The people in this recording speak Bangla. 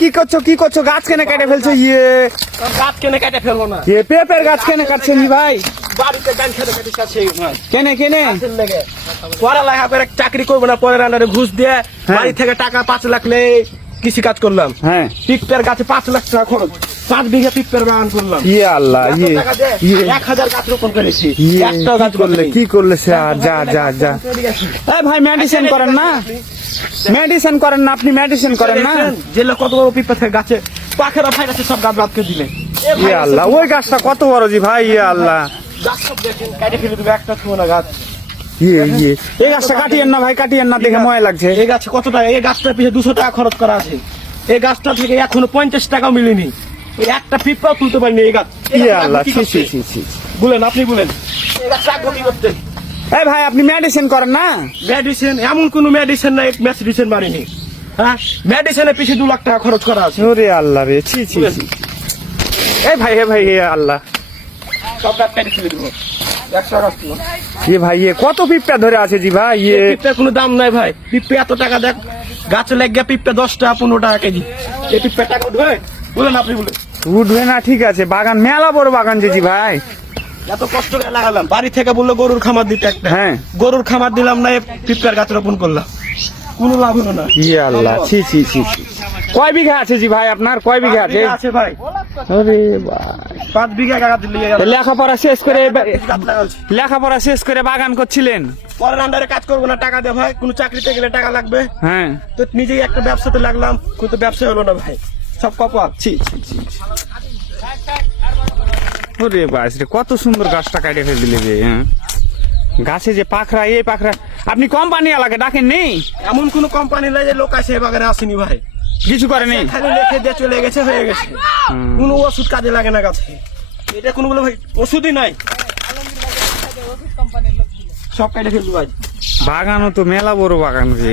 কি করছো গাছ কেনে কেটে ফেলছো? গাছ কেনে কেটে ফেলবো না, পেঁপের গাছ কেনে কাটছেন ভাই? বাড়িতে গান খেতে খেতে কাছে কেনে পড়ালেখা করে চাকরি করবো না, পরের আন্ডারে ঘুষ দিয়ে বাড়ি থেকে টাকা 5 লাখ কৃষি কাজ করলাম। হ্যাঁ, পিঁপড়ের গাছে 5 লাখ টাকা খরচ, 5 বিঘা পিঁপড়ের বাগান করলাম। আল্লাহ 1000 গাছ রোপণ করেছি, একটা গাছ করলে কি করলে সে? যা ভাই মেডিসিন করেন না, আপনি মেডিসিন করেন না? যে কত বড় পিঁপড়া থেকে গাছে পাখেরা ভাই আছে, সব গাছ বাদ করে দিলে। আল্লাহ, ওই গাছটা কত বড় জি ভাই? আল্লাহ, গাছ সব দেখেন কেটে ফেলে দেবে, একটা ছোঁয়া না গাছ। এই গাছটা কাটিয়েন না ভাই, কাটিয়েন না, দেখে মজা লাগছে। এই গাছে কত টাকা? এই গাছটার পিছনে 200 টাকা খরচ করা আছে। এই গাছটা থেকে এখনো 50 টাকাও মিলেনি, একটা পিঁপড়াও তুলতে পারিনি এই গাছ। আল্লাহ, বলেন, আপনি বলেন এই গাছ রাখবো কি করতে? এই ভাই আপনি মেডিসিন করেন না? মেডিসিন এমন কোন মেডিসিন নাই মেডিসিন মারিনি। হ্যাঁ, মেডিসিনের পিছিয়ে 2 লাখ টাকা খরচ করা আছে। ওরে আল্লাহ রে, এই ভাই আল্লাহ, সব গাছ কেটে ফেলে দেবো। 100 গাছ ছিল। ভাই কত পিঁপড়া ধরে আছে জি ভাই? পিঁপড়ার কোনো দাম নাই ভাই, পিঁপড়ে এত টাকা দেখ, গাছে লেগে পিঁপড়া 10 টাকা 15 টাকা কেজি। এই পিঁপড়া টাকা উঠবে? বলেন, আপনি বলেন। উঠবে না, ঠিক আছে, বাগান মেলা বড় বাগান জি ভাই। এত কষ্ট করে লাগালাম, বাড়ি থেকে বললো গরুর খামার দিতে একটা। হ্যাঁ, গরুর খামার দিলাম না, পিঁপড়ার গাছ রোপণ করলাম, কোনো লাভ হলো না। আল্লাহ, কয় বিঘা আছে জি ভাই আপনার? কয় বিঘা আছে ভাই? আরে 5 বিঘা গাছ দিলে। লেখাপড়া শেষ করে বাগান করছিলেন? পরের আন্ডারে কাজ করবো না, টাকা দে ভাই, কোনো চাকরিতে গেলে টাকা লাগবে। হ্যাঁ, তো নিজেই একটা ব্যবসাতে লাগলাম, কিন্তু ব্যবসা হলো না ভাই, সব কপাল। ওরে বাস রে, কত সুন্দর গাছটা কাটে ফেলে দিলে যে। হ্যাঁ, গাছে যে পাখরা, এই পাখরা আপনি কোম্পানি এলাকায় ডাকেন নেই? এমন কোন কোম্পানি নাই যে লোক আছে বাগানে আসেনি ভাই, কিছু করে নেই, খালি লিখে দিয়ে চলে গেছে, হয়ে গেছে। কোনো ওষুধ কাজে লাগে না গাছে, এটা কোনো ভাই ওষুধই নাই, সব কাটে ফেলবো ভাই। বাগানও তো মেলা বড় বাগান যে।